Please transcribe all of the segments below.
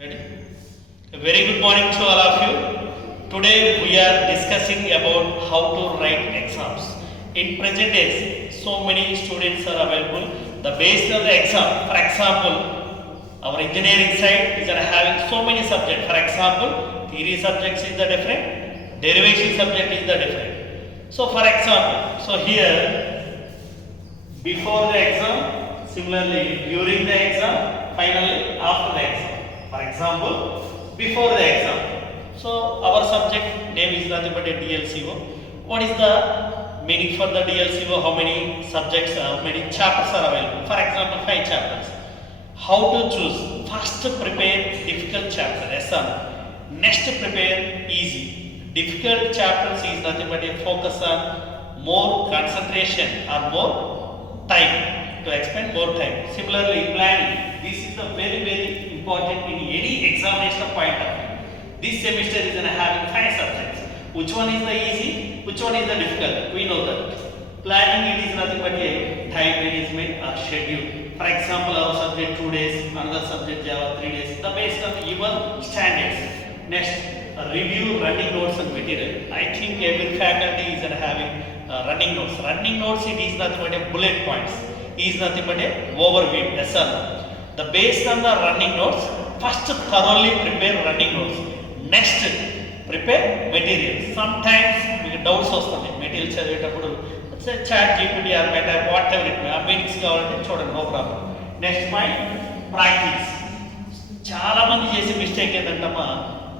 Ready? A very good morning to all of you. Today we are discussing about how to write exams. In present days, so many students are available. The base of the exam, for example, our engineering side is having so many subjects. For example, theory subjects is the different, derivation subject is the different. So for example, so here before the exam, similarly during the exam, finally after the exam. For example, before the exam. So our subject name is nothing but a DLCO. What is the meaning for the DLCO? How many subjects, how many chapters are available? For example, 5 chapters. How to choose? First prepare difficult chapter, yes or no? Next prepare easy. Difficult chapters is nothing but a focus on more concentration or more time to expend more time. Similarly, planning. This is the very important in any examination point of view. This semester is having 5 subjects. Which one is the easy? Which one is the difficult? We know that. Planning it is nothing but a time management or schedule. For example, our subject 2 days, another subject Java 3 days. The based on your standards. Next, review running notes and material. I think every faculty is having running notes. Running notes it is nothing but a bullet points. It is nothing but a overview. Yes or no? The based on the running notes, first thoroughly prepare running notes. Next, prepare materials. Sometimes మీకు doubts వస్తుంది material చదివేటప్పుడు chat GPT or Meta whatever it ఆ meanings కావాలంటే చూడండి no problem. Next point practice. చాలా మంది చేసే మిస్టేక్ ఏంటంటమ్మా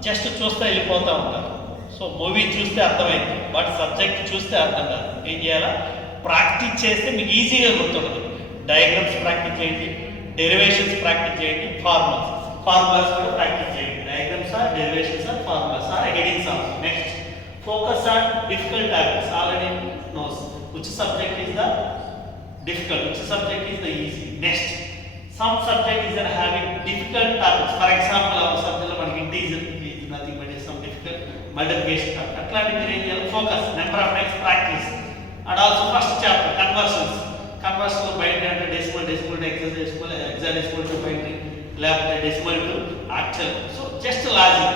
జస్ట్ చూస్తే వెళ్ళిపోతూ ఉంటారు. సో మూవీ చూస్తే అర్థమైంది బట్ సబ్జెక్ట్ చూస్తే అర్థం కాదు. ఏం చేయాలా? ప్రాక్టీస్ చేస్తే మీకు ఈజీగా గుర్తుండదు. డయాగ్రామ్స్ ప్రాక్టీస్ చేయండి, డెరివేషన్స్ ప్రాక్టీస్ చేయండి, ఫార్ములాస్ కూడా ప్రాక్టీస్ చేయండి. Diagrams or derivations or formulas or headings also. Next focus on difficult topics. Already knows which subject is the difficult, which subject is the easy. Next, some subject is having difficult topics. For example, our subject like integer is nothing but some difficult multiplication topic. Atlantic material focus, number of times practice, and also first chapter conversions. Conversion to binary and decimal to hexadecimal to binary, left decimal to actual. So just logic.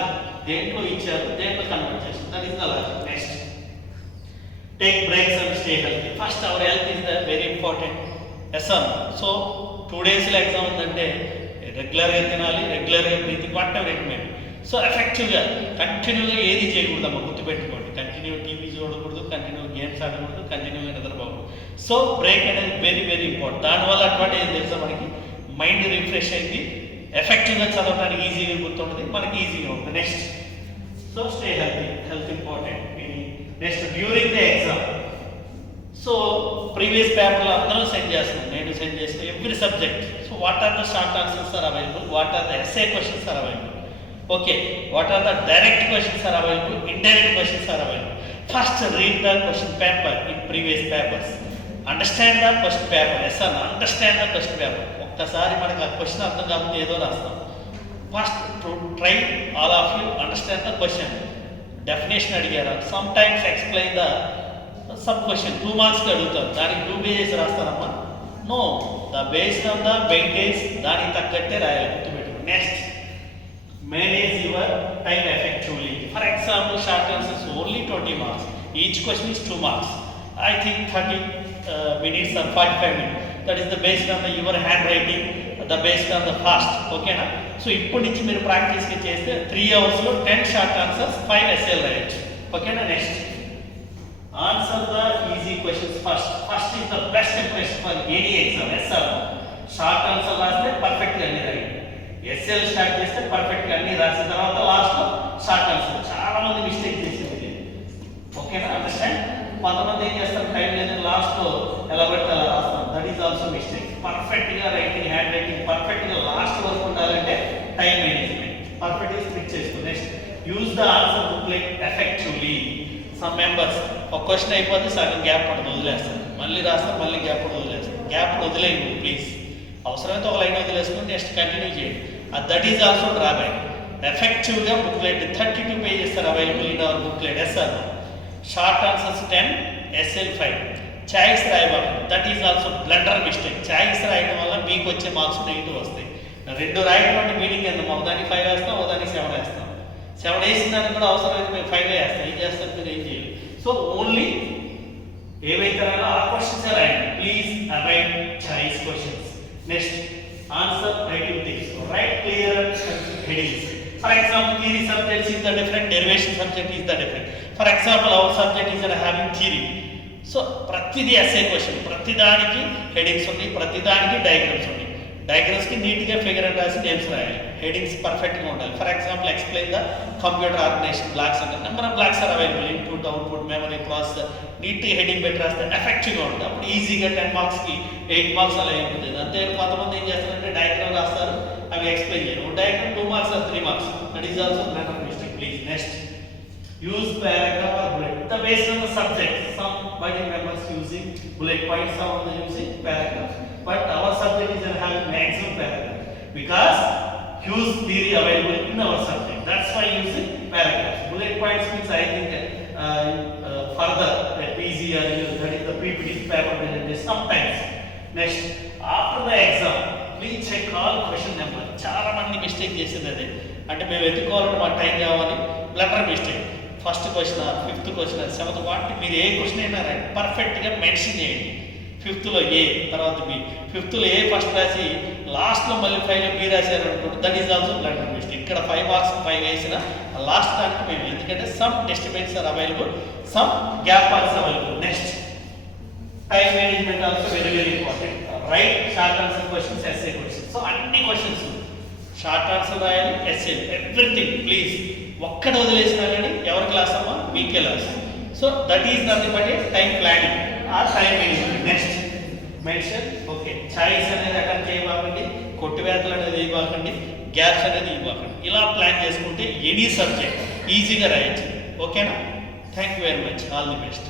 దేంట్లో ఇచ్చారు దేంట్లో convert చేస్తారు, that is the logic. Next, take breaks and stay healthy. First our health is the very important. Yes or. So 2 డేస్లో exam ఉందంటే రెగ్యులర్గా తినాలి, రెగ్యులర్గా breathing whatever it may. So ఎఫెక్టివ్గా కంటిన్యూగా ఏది చేయకూడదమ్మా, గుర్తుపెట్టుకోండి. కంటిన్యూ టీవీ చూడకూడదు, కంటిన్యూ గేమ్స్ ఆడకూడదు, కంటిన్యూగా నిద్రపోకూడదు. సో బ్రేక్ అనేది వెరీ ఇంపార్టెంట్. దానివల్ల అడ్వాంటేజ్ తెలుసా మనకి, మైండ్ రిఫ్రెష్ అయింది, ఎఫెక్టివ్గా చదవడానికి ఈజీగా గుర్తుంటుంది, మనకి ఈజీగా ఉంటుంది. Next, so stay healthy, health important. Next, during the exam. So previous పేపర్లో అందరూ సెండ్ చేస్తున్నాం, నేను సెండ్ చేస్తాను every subject. So what are the short answers are available, what are the SA questions are available, okay, what are the direct questions are available, indirect questions are available. First read the question paper in previous papers, understand the question paper. Yes or understand the question paper. ఒక్కసారి మనకు ఆ question అర్థం కాకపోతే ఏదో రాస్తాం. First try all of you understand the question. Definition అడిగారా, some times explain the some question 2 మార్క్స్కి అడుగుతారు, దానికి 2 పేజెస్ రాస్తారమ్మా. No, the based on the weightage దానికి తగ్గట్టే రాయాలి, గుర్తుపెట్టుకోండి. Next, manage your time effectively. For example short answers only 20 marks, each question is 2 marks. I think 30 minutes or 45 minutes. That is the based on the your handwriting, the based on the fast. Okay na? So ఇప్పటి నుంచి మీరు ప్రాక్టీస్ చేస్తే 3 అవర్స్లో 10 short answers 5 ఎస్ఏలు రాయొచ్చు. ఓకేనా? Next, answer the easy questions first. First is the best impression for any exam. Yes are. Short answer రాస్తే పర్ఫెక్ట్గా అన్ని రాయండి. ఎస్ఏలు స్టార్ట్ చేస్తే పర్ఫెక్ట్గా అన్ని రాసిన తర్వాత లాస్ట్లో షార్ట్ ఆన్సర్. చాలా మంది మిస్టేక్ చేసేది. ఓకేనా? అండర్స్టాండ్. కొంతమంది ఏం చేస్తారు, టైం లేదు లాస్ట్లో ఎలా పడితే అలా రాస్తాం, దట్ ఈస్ ఆల్సో మిస్టేక్. పర్ఫెక్ట్గా రైటింగ్, హ్యాండ్ రైటింగ్ పర్ఫెక్ట్గా లాస్ట్ వరకు ఉండాలంటే టైం మేనేజ్మెంట్ పర్ఫెక్ట్గా స్ప్లిట్ చేసుకో. Next, use the answer booklet effectively. Some members ఒక క్వశ్చన్ అయిపోతే సగం గ్యాప్ పడుతుంది, వదిలేస్తారు, మళ్ళీ రాస్తారు, మళ్ళీ గ్యాప్ పడి వదిలేస్తారు. గ్యాప్ వదిలేయండి ప్లీజ్. అవసరమైతే ఒక లైన్ వదిలేసుకుని నెక్స్ట్ కంటిన్యూ చేయండి. That is also drawback. ఎఫెక్టివ్గా booklet 32 pages are available in our booklet. S are. Short answers 10, SL 5. Choice రాయబాకండి, that is also blunder mistake. Choice రాయడం వల్ల మీకు వచ్చే మార్క్స్ నెగిటివ్ వస్తాయి. రెండు రాయడం అంటే మీనింగ్ ఎంత, ఒకదానికి 5 వేస్తాం, ఒకదానికి 7 వేస్తాం. 7 వేసిన దానికి కూడా అవసరమైతే మేము 5 వేస్తాం. ఏం చేస్తారు మీరు, ఏం చేయాలి. సో ఓన్లీ ఏవైతే రాయాలో ఆ క్వశ్చన్స్ రాయండి. Please avoid choice questions. Next answer writing things, right clear headings. For example theory subjects is the different, derivation subject is the different. For example our subject is having theory. So ప్రతిదీ SA question, ప్రతి దానికి హెడింగ్స్ ఉన్నాయి, ప్రతి దానికి డయాగ్రామ్స్ ఉన్నాయి. డయాగ్రామ్స్కి నీట్గా ఫిగర్ అని రాసి నేమ్స్ రాయాలి. హెడింగ్స్ పర్ఫెక్ట్గా ఉండాలి. For example explain the computer organization blocks అంటే number of blocks are available, input output memory processor. నీట్గా హెడింగ్ పెట్టి రాస్తే ఎఫెక్టివ్గా ఉంటుంది. అప్పుడు ఈజీగా 10 మార్క్స్కి 8 మార్క్స్ అలా అయిపోతుంది. అంతే కొంతమంది ఏం చేస్తారంటే డయాగ్రామ్ రాస్తారు, అవి ఎక్స్ప్లెయిన్ చేయరు. Diagram 2 marks or 3 marks. That is also matter mistake. Please next use paragraph or bullet. The based on the subject, somebody members using bullet points, some of them using paragraphs. But our subject is having maximum paragraph because huge theory available in our subject. That's why using paragraphs. Bullet points means I think further PG or that is the PPT paper presentation sometimes. Next, after the exam, please check all question number. చాలా మంది మిస్టేక్ చేసేది అదే. అంటే మేము వెతుక్కోవాలంటే మాకు time కావాలి. Blunder mistake. First question, 5th question, 7th, వాటి మీరు ఏ క్వశ్చన్ అయినా రైట్ పర్ఫెక్ట్గా మెన్షన్ చేయండి. 5thలో ఏ, తర్వాత బి. 5thలో ఏ ఫస్ట్ రాసి లాస్ట్లో మళ్ళీ 5లో బి రాశారు అనుకుంటే that is also blunder mistake. ఇక్కడ 5 మార్క్స్ 5 వేసిన లాస్ట్ దానికి మేము, ఎందుకంటే some estimates are available, some gap marks available. Next time management also very very important. Right short answer questions, SA questions. So అన్ని క్వశ్చన్స్ షార్ట్ ఆన్సర్ రాయాలి, SA everything. Please ఒక్కటి వదిలేసినా కానీ ఎవరి క్లాస్ అమ్మా, మీకే loss. So that is nothing but a time planning or time management. Next mention, okay, choice అనేది అటెండ్ చేయబాకండి, కొట్టివేతలు అనేది ఇవ్వకండి, గ్యాప్స్ అనేది ఇవ్వకండి. ఇలా ప్లాన్ చేసుకుంటే ఎనీ సబ్జెక్ట్ ఈజీగా రాయొచ్చు. ఓకేనా? Thank you very much. All the best.